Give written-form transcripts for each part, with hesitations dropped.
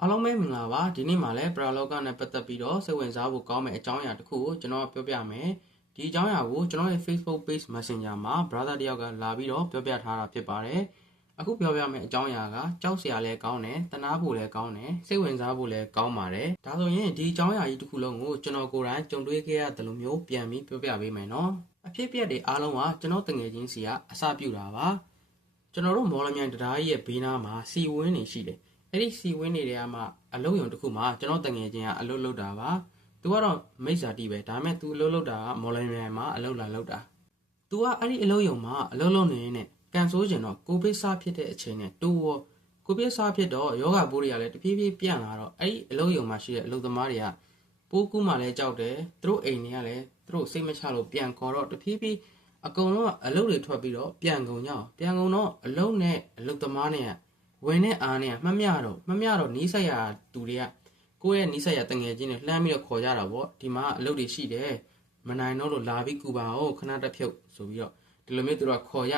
အားလုံးပဲမင်္ဂလာပါဒီနေ့မှာလည်း Praloga နဲ့ပတ်သက်ပြီးတော့စိတ်ဝင်စားဖို့ကောင်းမယ့်အကြောင်းအရာတစ်ခုကိုကျွန်တော်ပြောပြမယ်ဒီအကြောင်းအရာကိုကျွန်တော်ရဲ့ Facebook page Messenger မှာ brother တယောက်ကလာပြီးတော့ပြောပြထားတာဖြစ်ပါတယ်အခုပြောပြမယ့်အကြောင်းအရာကကြောက်စရာလည်းကောင်းတယ်တနာဖို့လည်းကောင်းတယ်စိတ်ဝင်စားဖို့လည်းကောင်းပါတယ်ဒါဆိုရင်ဒီအကြောင်းအရာကြီးတစ်ခုလုံးကိုကျွန်တော်ကိုယ်တိုင်ကြုံတွေ့ခဲ့ရတယ်လို့မျိုးပြန်ပြီးပြောပြပေးမယ်နော်အဖြစ်အပျက်တွေအားလုံးကကျွန်တော်တငယ်ချင်းစီကအစပြုတာပါကျွန်တော်တို့မော်လမြိုင်တရားကြီးရဲ့ဘေးနားမှာစီဝင်းနေရှိတယ်အဲ့ဒီစီဝင်းတွေကမှအလုံးယုံတစ်ခုမှာကျွန်တော်တငယ်ချင်းကအလုပ်လုပ်တာပါသူကတော့မိစ္ဆာတိပဲဒါပေမဲ့သူအလုပ်လုပ်တာကမော်လမြိုင်မှာအလုပ်လာလုပ်တာသူကအဲ့ဒီအလုပ်ယုံမှာအလုပ်လုပ်နေနေကန်ဆိုးကျင်တော့ကိုဗစ်စားဖြစ်တဲ့အချိန်နဲ့တူရောကိုဗစ်စားဖြစ်တော့ယောဂပိုးတွေကလည်းတဖြည်းဖြည်းပြန့်လာတော့အဲ့ဒီအလုပ်ယုံမှာရှိတဲ့အလုပ်သမားတွေကပိုးကူးမှလည်းကြောက်တယ်သူတို့အိမ်တွေကလည်းသူတို့စိတ်မချလို့ပြန်ခေါ်တော့တဖြည်းဖြည်းအကုန်လုံးကအလုပ်တွေထွက်ပြီးတော့ပြန်ကုန်ကြအောင်ပြန်ကုန်တော့အလုပ်နဲ့အလုပ်သမားနဲ့ဝင်တဲ့အားနဲ့မှတ်မြတော့နီးစက်ရသူတွေကကိုယ့်ရဲ့နီးစက်ရတငယ်ချင်းတွေလှမ်းပြီးတော့ခေါ်ကြတာပေါ့ဒီမှာအလုပ်တွေရှိတယ်မနိုင်တော့လို့လာပြီးကူပါအောင်ခဏတစ်ဖြုတ်ဆိုပြီးတော့ဒီလိုမျိုးသူတို့ခေါ်ရ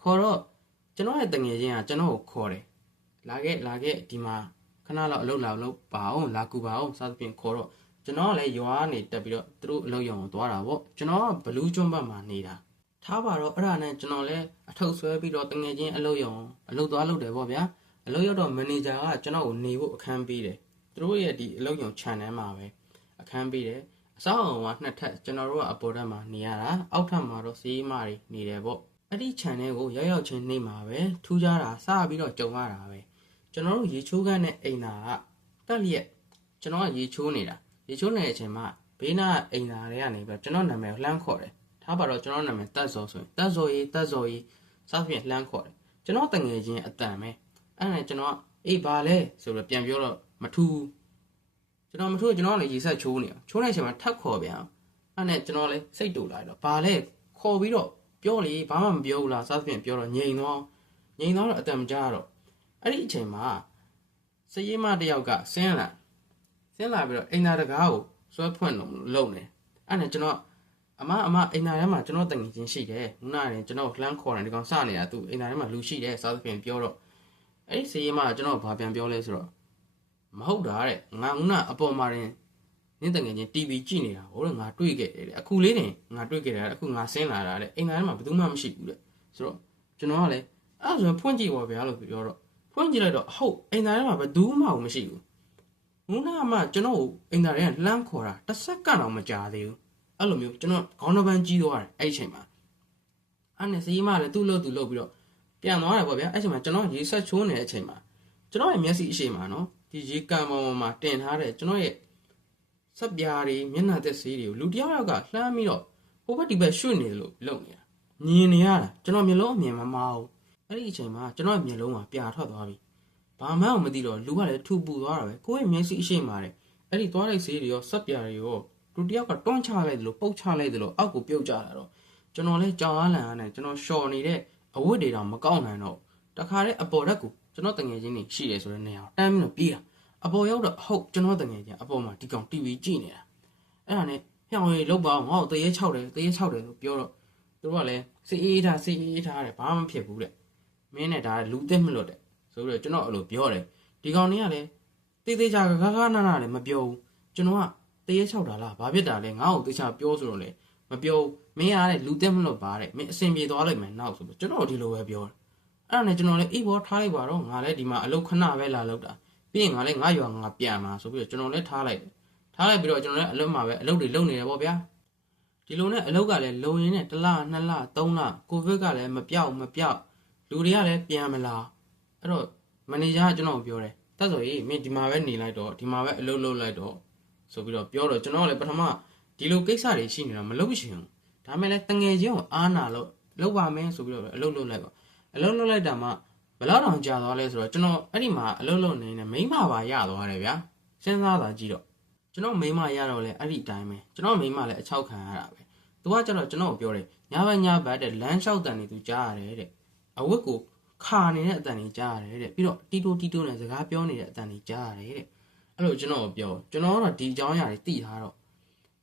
ခေါ်တော့ကျွန်တော်ရဲ့တငယ်ချင်းကကျွန်တော်ကိုခေါ်တယ်လာခဲ့ဒီမှာခဏလောက်အလုပ်လာလို့ပါအောင်လာကူပါအောင်စသဖြင့်ခေါ်တော့ကျွန်တော်ကလည်းရွာကနေတက်ပြီးတော့သူတို့အလုပ်ရုံကိုသွားတာပေါ့ကျွန်တော်ကဘလူးကျွန်းဘက်မှာနေတာထားပါတော့အဲ့ဒါနဲ့ကျွန်တော်လည်းအထုပ်ဆွဲပြီးတော့တငယ်ချင်းအလုပ်ရုံအလုပ်သွားလုပ်တယ်ပေါ့ဗျာအလုပ်ရောက်တော့မန်နေဂျာကကျွန်တော်ကိုနေဖို့အခန်းပေးတယ်သူတို့ရဲ့ဒီအလုပ်ရုံ channel မှာပဲအခန်းပေးတယ်အဆောက်အအုံကနှစ်ထပ်ကျွန်တော်တို့ကအပေါ်ထပ်မှာနေရတာအောက်ထပ်မှာတော့စီးမတွေနေတယ်ပေါ့အဲ့ဒီ channel ကိုရောက်ချင်းနေမှာပဲထူးခြားတာစပြီးတော့ကြုံရတာပဲကျွန်တော်တို့ရေချိုးခန်းနဲ့အိမ်သာကတက်လျက်ကျွန်တော်ကရေချိုးနေတာရေချိုးနေတဲ့အချိန်မှာဘေးနားအိမ်သာတွေကနေပြီးကျွန်တော်နာမည်လှမ်းခေါ်တယ်ထားပါတော့ကျွန်တော်နာမည်တက်စောဆိုရင်တက်စောကြီးစသဖြင့်လှမ်းခေါ်တယ်ကျွန်တော်တငယ်ချင်းအတန်ပဲအဲ့ဒါနဲ့ကျွန်တော်အေးဘာလဲဆိုတော့ပြန်ပြောတော့မထူးကျွန်တော်လည်းရေဆက်ချိုးနေအောင်ချိုးတဲ့အချိန်မှာထပ်ခေါ်ပြန်အောင်အဲ့နဲ့ကျွန်တော်လည်းစိတ်တူလာတော့ဘာလဲခေါ်ပြီးတော့ပြောလေဘာမှမပြောဘူးလားစသဖြင့်ပြောတော့ငြိမ်တော့အတန်မကြားတော့အဲ့ဒီအချိန်မှာစရေးမတယောက်ကဆင်းလာပြီးတော့အိမ်သားတကားကိုဆွဲဖွင့်လုံနေအဲ့နဲ့ကျွန်တော်အမအိမ်သားထဲမှာကျွန်တော်တငယ်ချင်းရှိတယ်ခုနကကျွန်တော်လှမ်းခေါ်တယ်ဒီကောင်စနေတာသူအိမ်သားထဲမှာလူရှိတယ်စသဖြင့်ပြောတော့အဲ့ဒီစရေးမကကျွန်တော်ဘာပြန်ပြောလဲဆိုတော့မဟုတ်တာတဲ့ငါခုနအပေါ်မှာနင်းတငယ်ချင်း TV ကြည့်နေတာဟိုတော့ငါတွေ့ခဲ့တယ်တဲ့အခုလေးနေငါတွေ့ခဲ့တာအခုငါဆင်းလာတာတဲ့အိမ်သားထဲမှာဘယ်သူမှမရှိဘူးတဲ့ဆိုတော့ကျွန်တော်ကလည်းအဲ့ဆိုဖွင့်ကြည့်ပါဗျာလို့ပြောတော့ဖွင့်ကြည့်လိုက်တော့ဟုတ်အိမ်သားထဲမှာဘယ်သူမှမရှိဘူးခုနကမှကျွန်တော်အိမ်သားထဲကလှမ်းခေါ်တာတစ်စက္ကန့်တော့မကြာသေးဘူးအဲ့လိုမျိုးကျွန်တော်ခေါင်းနှပန်းကြီးသွားတယ်အဲ့ဒီအချိန်မှာအဲ့နဲ့စရေးမလည်းသူ့လို့ပြီးတော့ပြန်သွားတယ်ပေါ့ဗျာအဲ့ချိန်မှာကျွန်တော်ရေဆက်ချိုးနေတဲ့အချိန်မှာကျွန်တော်ရဲ့မျက်စိအရှိမှာနော်ဒီရေကန်ပေါ်မှာတင်ထားတဲ့ကျွန်တော်ရဲ့စက်ပြားတွေမျက်နှာသက်ဆေးတွေကိုလူတယောက်ကလှမ်းပြီးတော့ဟိုဘက်ဒီဘက်ရွှေ့နေတယ်လို့လုပ်နေတာညင်နေရတာကျွန်တော်မျက်လုံးအမြင်မမာဘူးအဲ့ဒီအချိန်မှာကျွန်တော်ရဲ့မျက်လုံးကပြာထွက်သွားပြီဘာမှမသိတော့လူကလည်းထူပူသွားတာပဲကိုယ့်ရဲ့မျက်စိအရှိမှာတဲ့အဲ့ဒီသွားလိုက်ဆေးတွေရောစက်ပြားတွေရောလူတယောက်ကတွန်းချလိုက်တယ်လို့ပုတ်ချလိုက်တယ်လို့အောက်ကိုပြုတ်ကျလာတော့ကျွန်တော်လည်းကြောင်အားလန်အားနဲ့ကျွန်တော်ရှော်နေတဲ့အဝတ်တွေတော့မကောက်နိုင်တော့တခါတည်းအပေါ်ဓာတ်ကိုကျွန်တော်တငယ်ချင်းတွေရှိတယ်ဆိုတဲ့နေရာတန်းပြီးတော့ပြေးတာအပေါ်ရောက်တော့ဟုတ်ကျွန်တော်တငယ်ချင်းအပေါ်မှာဒီကောင် TV ကြည့်နေတာအဲ့ဒါနဲ့ဟျောင်းရီလောက်ပါအောင်ငါ့ကိုတရေ6တယ်လို့ပြောတော့သူတို့ကလည်းစေးအေးထားတယ်ဘာမှမဖြစ်ဘူးတဲ့မင်းနဲ့ဒါလူသစ်မလွတ်တဲ့ဆိုပြီးတော့ကျွန်တော်အဲ့လိုပြောတယ်ဒီကောင်တွေကလည်းတေးချာခါနာလည်းမပြောဘူးကျွန်တော်ကတရေ6တာလားဘာဖြစ်တာလဲငါ့ကိုတေးချာပြောဆိုတော့လေမပြောမင်းအားတဲ့လူသစ်မလွတ်ပါတဲ့မင်းအစင်ပြေသွားလိမ့်မယ်နောက်ဆိုပြီးကျွန်တော်ဒီလိုပဲပြောတယ်အဲ့ဒါနဲ့ကျွန်တော်လည်းအေးဘောထားလိုက်ပါတော့ငါလည်းဒီမှာအလုပ်ခဏပဲလာလုပ်တာပြီးရင်ငါလည်းငါရွာငါပြန်မှာဆိုပြီးတော့ကျွန်တော်လည်းထားလိုက်ပြီးတော့ကျွန်တော်လည်းအလုပ်မှာပဲအလုပ်တွေလုပ်နေတယ်ပေါ့ဗျာဒီလိုနဲ့အလုပ်ကလည်းလုံရင်းနဲ့1လ2လ3လကိုဗစ်ကလည်းမပြောက်လူတွေကလည်းပြန်မလာအဲ့တော့မန်နေဂျာကကျွန်တော်ပြောတယ်တက်ဆိုရေးမင်းဒီမှာပဲနေလိုက်တော့ဒီမှာပဲအလုပ်လုပ်လိုက်တော့ဆိုပြီးတော့ပြောတော့ကျွန်တော်လည်းပထမဒီလိုကိစ္စတွေရှိနေတာမလုပ်ရှင်ဘူးဒါမဲ့လည်းတငယ်ချင်းကိုအားနာလို့လုပ်ပါမယ်ဆိုပြီးတော့အလုပ်လုပ်လိုက်ပါအလုပ်လုပ်လိုက်တာမှဘယ်လောက်တောင်ကြာသွားလဲဆိုတော့ကျွန်တော်အဲ့ဒီမှာအလုပ်လုပ်နေမိန်းမပါရသွားတယ်ဗျာစဉ်းစားတာကြည့်တော့ကျွန်တော်မိန်းမရတော့လဲအဲ့ဒီအတိုင်းပဲကျွန်တော်မိန်းမလည်းအချောက်ခံရတာပဲသူကကျတော့ကျွန်တော်ကိုပြောတယ်ညဘက်တဲ့လမ်းလျှောက်တန်နေသူကြားရတယ်တဲ့အဝတ်ကိုခါနေတဲ့အတန်တွေကြားရတယ်တဲ့ပြီးတော့တီတိုနဲ့စကားပြောနေတဲ့အတန်တွေကြားရတယ်တဲ့အဲ့လိုကျွန်တော်ကိုပြောကျွန်တော်ကတော့ဒီအကြောင်းအရာတွေသိထားတော့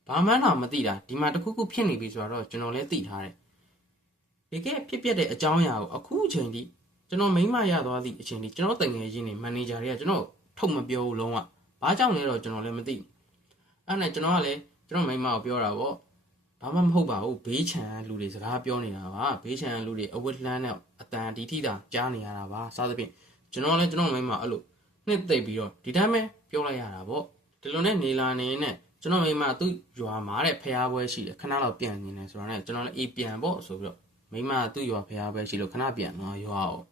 ဘာမှန်းတော့မသိတာဒီမှာတခုခုဖြစ်နေပြီဆိုတော့ကျွန်တော်လည်းသိထားတယ်ဒီကဲဖြစ်တဲ့အကြောင်းအရာကိုအခုအချိန်ထိကျွန်တော်မိမရသွားသည့်အချိန်ထိကျွန်တော်တငယ်ချင်းတွေမန်နေဂျာတွေကကျွန်တော်ထ ထုတ်မပြောဘူးလုံးဝဘာကြောင့်လဲတော့ကျွန်တော်လည်းမသိဘူးအဲ့နဲ့ကျွန်တော်ကလည်းကျွန်တော်မိမကိုပြောတာပေါ့ဘာမှမဟုတ်ပါဘူးဘေးချံလူတွေစကားပြောနေတာပါဘေးချံလူတွေအဝတ်လှမ်းနဲ့အတန်ဒီထိတာကြားနေရတာပါစသဖြင့်ကျွန်တော်လည်းကျွန်တော်မိမအဲ့လိုနှစ်သိပ်ပြီးတော့ဒီတိုင်းပဲပြောလိုက်ရတာပေါ့ဒီလိုနဲ့နေလာနေနဲ့ကျွန်တော်မိမသူ့ရွာမှာတဲ့ဖျားပွဲရှိတယ်ခဏလောက်ပြန်နေတယ်ဆိုတော့ねကျွန်တော်လည်းအေးပြန်ပေါ့ဆိုပြီးတော့မိမသူ့ရွာဖျားပွဲရှိလို့ခဏပြန်သွားရွာအောင်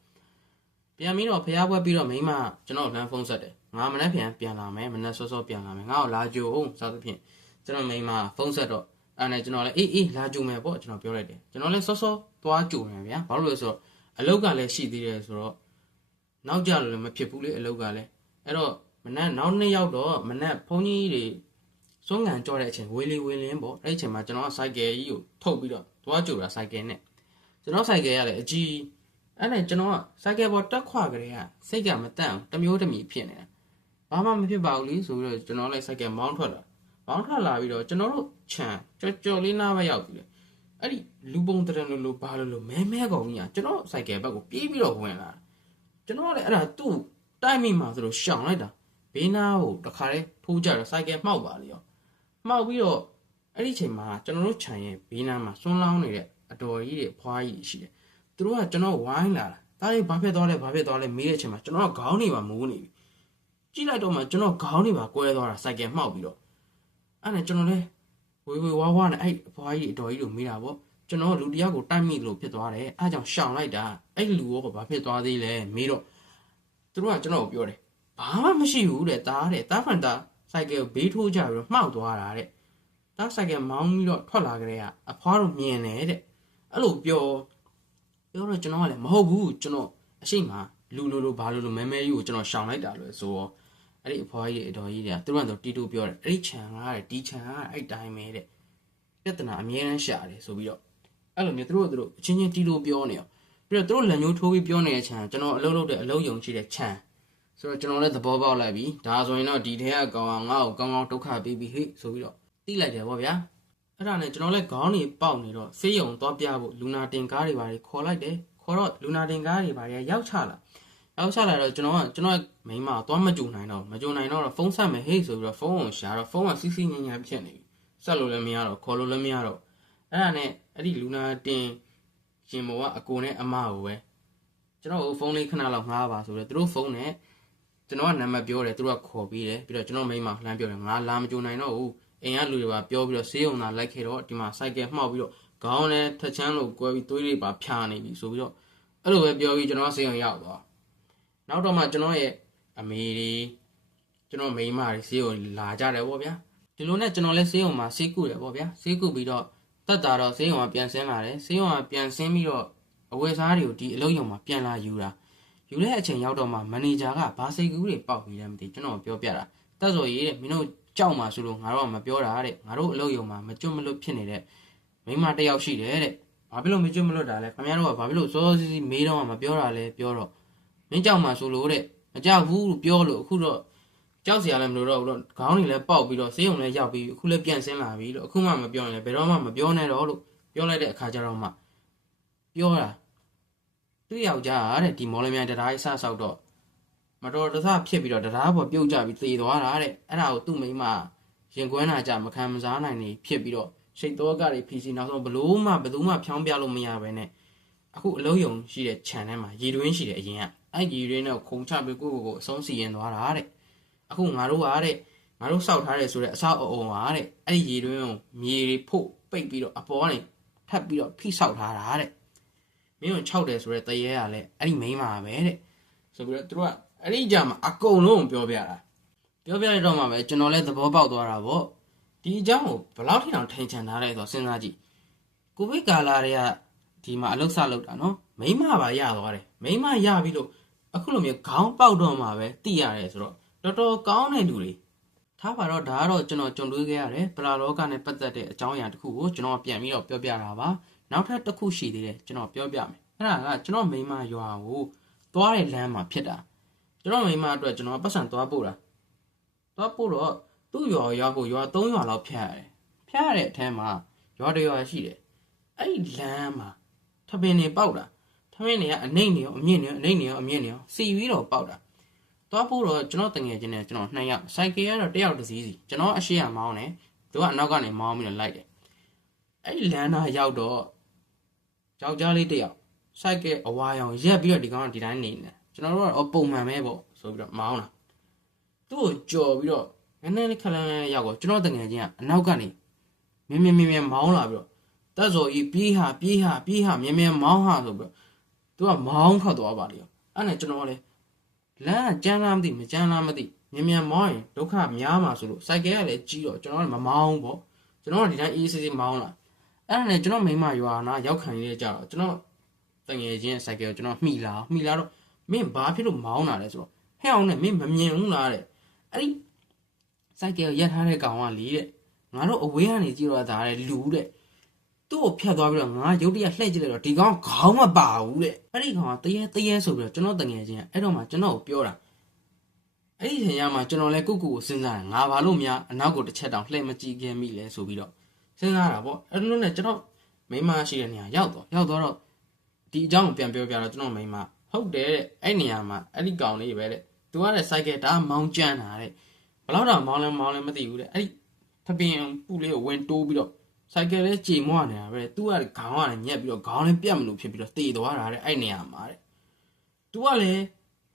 ပြန်ပြီးတော့ဖျားပွဲပြီးတော့မိမကျွန်တော်လမ်းဖုန်းဆက်တယ်ငါမနေ့ပြန်လာမယ်မနေ့စောစောပြန်လာမယ်ငါ့ကိုလာကြိုအောင်စသဖြင့်ကျွန်တော်မိမဖုန်းဆက်တော့အဲ့နဲ့ကျွန်တော်လည်းအေးလာကြိုမယ်ပေါ့ကျွန်တော်ပြောလိုက်တယ်ကျွန်တော်လည်းစောစောသွားကြိုမယ်ဗျာဘာလို့လဲဆိုတော့အလောက်ကလည်းရှိသေးတယ်ဆိုတော့နောက်ကြလို့လည်းမဖြစ်ဘူးလေအလောက်ကလည်းအဲ့တော့မနေ့နောက်နေ့ရောက်တော့မနေ့ဖုန်းကြီးတွေစွန့်ငံကြောတဲ့အချိန်ဝေးလင်းပေါ့အဲ့ဒီအချိန်မှာကျွန်တော်ကစိုက်ကယ်ကြီးကိုထုတ်ပြီးတော့သွားကြိုတာစိုက်ကယ်နဲ့ကျွန်တော်စိုက်ကယ်ရလေအကြီးအဲ့နဲ့ကျွန်တော်ကစိုက်ကယ်ပေါ်တက်ခွာကြတဲ့ကစိတ်ကမတန့်အောင်တမျိုးတမီဖြစ်နေတာဘာမှမဖြစ်ပါဘူးလေဆိုပြီးတော့ကျွန်တော်လည်းစိုက်ကယ်မောင်းထွက်လာပြီးတော့ကျွန်တော်တို့ခြံကြော်လေးနားပဲရောက်ပြီလေအဲ့ဒီလူပုံတရံလိုဘာလို့မဲကောင်ကြီးကကျွန်တော်စိုက်ကယ်ဘက်ကိုပြေးပြီးတော့ဝင်လာကျွန်တော်ကလည်းအဲ့ဒါသူ့တိုက်မိမှာဆိုလို့ရှောင်လိုက်တာဘေးနားကိုတခါလေးထိုးကြတော့စိုက်ကယ်မှောက်ပါလေရောမှောက်ပြီးတော့အဲ့ဒီချိန်မှာကျွန်တော်တို့ခြံရဲ့ဘေးနားမှာစွန်းလောင်းနေတဲ့အတော်ကြီးတွေဖွားကြီးရှိတယ်သူတို့ကကျွန်တော်ဝိုင်းလာတာဒါလေးဘာဖြစ်သွားလဲမေးတဲ့အချိန်မှာကျွန်တော်ကခေါင်းနေပါမိုးနေပြီကြည့်လိုက်တော့မှကျွန်တော်ခေါင်းနေပါကွဲသွားတာစိုက်ကယ်မှောက်ပြီးတော့အဲ့နဲ့ကျွန်တော်လဲဝေဝါနဲ့အဲ့အဖွားကြီးအတော်ကြီးတို့မေးတာပေါ့ကျွန်တော်လူတယောက်ကိုတိုက်မိလို့ဖြစ်သွားတယ်အဲ့ကြောင့်ရှောင်လိုက်တာအဲ့လူရောဘာဖြစ်သွားသေးလဲမေးတော့သူတို့ကကျွန်တော်ကိုပြောတယ်ဘာမှမရှိဘူးတဲ့တားဖန်တာစိုက်ကယ်ကိုဘေးထိုးကြပြီးတော့မှောက်သွားတာတဲ့တားစိုက်ကယ်မောင်းပြီးတော့ထွက်လာကြတဲ့ကအဖွားတို့မြင်တယ်တဲ့အဲ့လိုပြောတော့ကျွန်တော်ကလည်းမဟုတ်ဘူးကျွန်တော်အရှိမလူလိုဘာလို့မဲကြီးကိုကျွန်တော်ရှောင်လိုက်တာလို့ဆိုတော့အဲ့ဒီအဖွားကြီးအတော်ကြီးတွေကသူတို့ကတော့တီတိုပြောတယ်အဲ့ဒီခြံကားတဲ့ဒီခြံကားအဲ့တိုင်းပဲတဲ့ပြဿနာအမြဲတမ်းရှာတယ်ဆိုပြီးတော့အဲ့လိုမျိုးသူတို့အချင်းချင်းတီတိုပြောနေအောင်ပြီးတော့သူတို့လက်ညှိုးထိုးပြီးပြောနေတဲ့ခြံကျွန်တော်အလုပ်လုပ်တဲ့အလုပ်ယုံရှိတဲ့ခြံဆိုတော့ကျွန်တော်လည်းသဘောပေါက်လိုက်ပြီဒါဆိုရင်တော့ဒီထဲကကောင်အောင်ငါ့ကိုကောင်းကောင်းဒုက္ခပေးပြီးဟိဆိုပြီးတော့တိလိုက်တယ်ဗောဗျာအဲ့ဒါနဲ့ကျွန်တော်လည်းခေါင်းတွေပေါက်နေတော့ဆေးရုံသွားပြဖို့လူနာတင်ကားတွေပါခေါ်လိုက်တယ်ခေါ်တော့လူနာတင်ကားတွေပါရောက်ချလာတော့ကျွန်တော်မိန်းမသွားမကြုံနိုင်တော့ဖုန်းဆက်မယ်ဟေ့ဆိုပြီးတော့ဖုန်းကိုရှာတော့ဖုန်းကစီးညံဖြစ်နေပြီဆက်လို့လည်းမရတော့ခေါ်လို့လည်းမရတော့အဲ့ဒါနဲ့အဲ့ဒီလူနာတင်ရှင်မောကအကိုနဲ့အမကိုပဲကျွန်တော်ဖုန်းလေးခဏလောက်ငှားပါဆိုတော့သူတို့ဖုန်းနဲ့ကျွန်တော်ကနံပါတ်ပြောတယ်သူတို့ကခေါ်ပြီးတယ်ပြီးတော့ကျွန်တော်မိန်းမလှမ်းပြောတယ်ငါလာမကြုံနိုင်တော့ဘူးအိမ်ကလူတွေပါပြောပြီးတော့ဆေးရုံသာလိုက်ခဲ့တော့ဒီမှာစိုက်ကယ်မှောက်ပြီးတော့ခေါင်းနဲ့ထက်ချမ်းလို့ကွဲပြီးသွေးတွေပါဖြာနေပြီဆိုပြီးတော့အဲ့လိုပဲပြောပြီးကျွန်တော်ဆေးရုံရောက်သွားနောက်တော့မှကျွန်တော်ရဲ့အမေတွေကျွန်တော်မိန်းမတွေဆေးရုံလာကြတယ်ဗောဗျာဒီလိုနဲ့ကျွန်တော်လည်းဆေးရုံမှာဆေးကုတယ်ဗောဗျာဆေးကုပြီးတော့တက်တာတော့ဆေးရုံကပြန်ဆင်းလာတယ်ဆေးရုံကပြန်ဆင်းပြီးတော့အဝယ်စားတွေကိုဒီအလုပ်ရုံမှာပြန်လာယူတဲ့အချိန်ရောက်တော့မှမန်နေဂျာကဘာစိတ်ကူးတွေပေါက်ပြီးလဲမသိကျွန်တော်ပြောပြတာတက်စော်ရေးတဲ့မင်းတို့ကြောက်မှာဆိုလို့ငါတို့ကမပြောတာတဲ့ငါတို့အလုပ်ရုံမှာမကျွတ်မလွတ်ဖြစ်နေတဲ့မိန်းမတစ်ယောက်ရှိတယ်တဲ့ဘာဖြစ်လို့မကျွတ်မလွတ်တာလဲခင်ဗျားတို့ကဘာဖြစ်လို့စောစောစီးမေးတော့မှမပြောတာလဲပြောတော့မင်းကြောက်မှာဆိုလို့တဲ့မကြောက်ဘူးလို့ပြောလို့အခုတော့ကြောက်စရာလည်းမလိုတော့ဘူးတော့ခေါင်းတွေလည်းပေါက်ပြီးတော့ဆေးရုံလည်းရောက်ပြီးအခုလည်းပြန်ဆင်းလာပြီလို့အခုမှမပြောရင်လည်းဘယ်တော့မှမပြောနဲ့တော့လို့ပြောလိုက်တဲ့အခါကျတော့မှပြောတာသူ့ယောက်ျားတဲ့ဒီမော်လမြိုင်တရားကြီးစဆောက်တော့မတော်တဆဖြစ်ပြီးတော့တရားပေါ်ပြုတ်ကြပြီးသေသွားတာတဲ့အဲ့ဒါကိုသူ့မိန်းမရင်ကွမ်းနာကြမခံမစားနိုင်နေဖြစ်ပြီးတော့စိတ်တော်ကတွေဖြီးစီနောက်ဆုံးဘလို့မှဘယ်သူမှဖြောင်းပြလို့မရဘဲနဲ့အခုအလုံးယုံရှိတဲ့ခြံထဲမှာရေတွင်းရှိတဲ့အရင်ကအဲ့ရေတွင်းတော့ခုံချပြီးကိုအဆုံးစီရင်သွားတာတဲ့အခုငါတို့စောက်ထားတယ်ဆိုတဲ့အဆောက်အအုံပါတဲ့အဲ့ဒီရေတွင်းကိုမြေတွေဖို့ပိတ်ပြီးတော့အပေါ်ကနေထပ်ပြီးတော့ဖိဆောက်ထားတာတဲ့မင်းကို6တယ်ဆိုတဲ့တရေကလည်းအဲ့ဒီမိန်းမပဲတဲ့ဆိုပြီးတော့သူတို့ကအဲ့ဒီကြမှာအကုန်လုံးပြောပြတာပြောပြရတော့မှပဲကျွန်တော်လည်းသဘောပေါက်သွားတာပေါ့ဒီအကြောင်းကိုဘယ်လောက်ထိတောင်ထိန်ချန်ထားလဲဆိုတော့စဉ်းစားကြည့်ကိုဗစ်ကာလတွေကဒီမှာအလုပ်စလုပ်တာနော်မိန်းမပါရသွားတယ်မိန်းမရပြီးလို့အခုလိုမျိုးခေါင်းပေါက်တော့မှပဲတိရတယ်ဆိုတော့တော်တော်ကောင်းတဲ့လူတွေထားပါတော့ဒါကတော့ကျွန်တော်ကြုံတွေ့ခဲ့ရတယ်ပလာလောကနဲ့ပတ်သက်တဲ့အကြောင်းအရာတစ်ခုကိုကျွန်တော်ပြန်ပြီးတော့ပြောပြတာပါနောက်ထပ်တစ်ခုရှိသေးတယ်ကျွန်တော်ပြောပြမယ်အဲ့ဒါကကျွန်တော်မိန်းမရွာကိုသွားတဲ့လမ်းမှာဖြစ်တာကျွန်တော်မိန်းမအတွက်ကျွန်တော်ပတ်စံသွားပို့တော့သူ့ရွာရောက်ဖို့ရွာ3ရွာလောက်ဖြတ်ရတဲ့အထက်မှာရွာတစ်ရွာရှိတယ်အဲ့ဒီလမ်းမှာထပင်းနေပေါက်တာထပင်းတွေကအနှိမ့်နေရောအမြင့်နေရောစီပြီးတော့ပေါက်တာ သွားဖို့တော့ကျွန်တော်တငယ်ချင်းနဲ့ကျွန်တော်2ယောက်စိုက်ကယ်ကတော့1ယောက်တစ်စီးစီကျွန်တော်အရှိရမောင်းတယ်သူကအနောက်ကနေမောင်းပြီးတော့လိုက်တယ်အဲ့ဒီလမ်းသားရောက်တော့ယောက်ျားလေး1ယောက်စိုက်ကယ်အဝါရောင်ရက်ပြီးတော့ဒီကောင်ကဒီတိုင်းနေနေကျွန်တော်တို့ကတော့ပုံမှန်ပဲပေါ့ဆိုပြီးတော့မောင်းလာသူ့ကိုကြော်ပြီးတော့နည်းနည်းလေးခလန်းရောက်တော့ကျွန်တော်တငယ်ချင်းကအနောက်ကနေမြင်မောင်းလာပြီးတော့တက်စော်ကြီးပြေးဟာမြင်မောင်းဟာဆိုပြီးတော့သူကမောင်းခောက်သွားပါလေအဲ့နဲ့ကျွန်တော်လည်းလမ်းကကြမ်းလားမသိမကြမ်းလားမသိမြင်မောင်းရင်ဒုက္ခများမှာဆိုလို့စိုက်ကယ်ကလည်းကြီးတော့ကျွန်တော်လည်းမမောင်းပေါ့ကျွန်တော်ကဒီတိုင်းအေးဆေးမောင်းလာအဲ့ဒါနဲ့ကျွန်တော်မိမရွာနာရောက်ခံလေးကြတော့ကျွန်တော်တငယ်ချင်းစိုက်ကယ်ကိုကျွန်တော်မှီလာတော့မင်းဘာဖြစ်လို့မောင်းလာလဲဆိုတော့ဟဲ့အောင်နဲ့မင်းမမြင်ဘူးလားတဲ့အဲ့ဒီစိုက်ကယ်ကိုရက်ထားတဲ့ကောင်ကလေတဲ့ငါတို့အဝေးကနေကြည့်တော့ဒါတဲ့လူတဲ့သူ့ကိုဖြတ်သွားပြီးတော့ငါရုတ်တရက်လှည့်ကြည့်လိုက်တော့ဒီကောင်ခေါင်းမပါဘူးတဲ့အဲ့ဒီကောင်ကတရေဆိုပြီးတော့ကျွန်တော်တငယ်ချင်းအဲ့တော့မှကျွန်တော်ကိုပြောတာအဲ့ဒီချိန်မှာကျွန်တော်လည်းကိုကိုစဉ်းစားတယ်ငါဘာလို့များအနောက်ကိုတစ်ချက်တောင်လှည့်မကြည့်ခဲ့မိလဲဆိုပြီးတော့စဉ်းစားတာပေါ့အဲ့လိုနဲ့ကျွန်တော်မိမရှိတဲ့နေရာရောက်တော့ဒီအကြောင်းကိုပြန်ပြောပြတော့ကျွန်တော်မိမဟုတ်တယ်တဲ့အဲ့နေရာမှာအဲ့ဒီကောင်လေးပဲတဲ့သူကတဲ့စိုက်ကယ်ဒါမောင်းကျန်းတာတဲ့ဘယ်တော့တော့မောင်းလဲမသိဘူးတဲ့အဲ့ဒီထပင်ပူလေးကိုဝင်တိုးပြီးတော့စိုက်ကယ်လေးကြေမွနေတာပဲသူကခေါင်းကလည်းညက်ပြီးတော့ခေါင်းလေးပြတ်မလို့ဖြစ်ပြီးတော့တေသွားတာတဲ့အဲ့နေရာမှာတဲ့သူကလည်း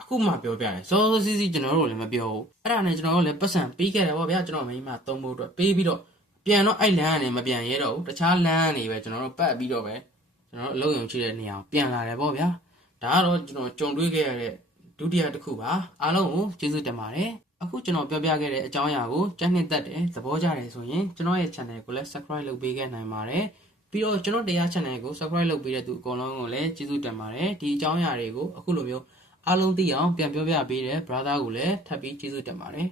အခုမှပြောပြတယ်စောစီးကျွန်တော်တို့လည်းမပြောဘူးအဲ့ဒါနဲ့ကျွန်တော်တို့လည်းပတ်စံပေးခဲ့တယ်ဗောဗျာကျွန်တော်မိမသုံးဖို့အတွက်ပေးပြီးတော့ပြန်တော့အဲ့လမ်းကနေမပြန်ရဲတော့ဘူးတခြားလမ်းကနေပဲကျွန်တော်တို့ပတ်ပြီးတော့ပဲကျွန်တော်တို့အလုံးယုံချိတဲ့နေရာကိုပြန်လာတယ်ဗောဗျာဒါကတော့ကျွန်တော်ကြုံတွေ့ခဲ့ရတဲ့ဒုတိယတစ်ခုပါအားလုံးကိုကျေးဇူးတင်ပါတယ်အခုကျွန်တော်ပြောပြခဲ့တဲ့အကြောင်းအရာကိုကြိုက်နှစ်သက်တယ်သဘောကျတယ်ဆိုရင်ကျွန်တော်ရဲ့ channel ကိုလည်း subscribe လုပ်ပေးခဲ့နိုင်ပါတယ်ပြီးတော့ကျွန်တော်တရား channel ကို subscribe လုပ်ပေးတဲ့သူအကုန်လုံးကိုလည်းကျေးဇူးတင်ပါတယ်ဒီအကြောင်းအရာတွေကိုအခုလိုမျိုးအားလုံးသိအောင်ပြန်ပြောပြပေးတဲ့ brother ကိုလည်းထပ်ပြီးကျေးဇူးတင်ပါတယ်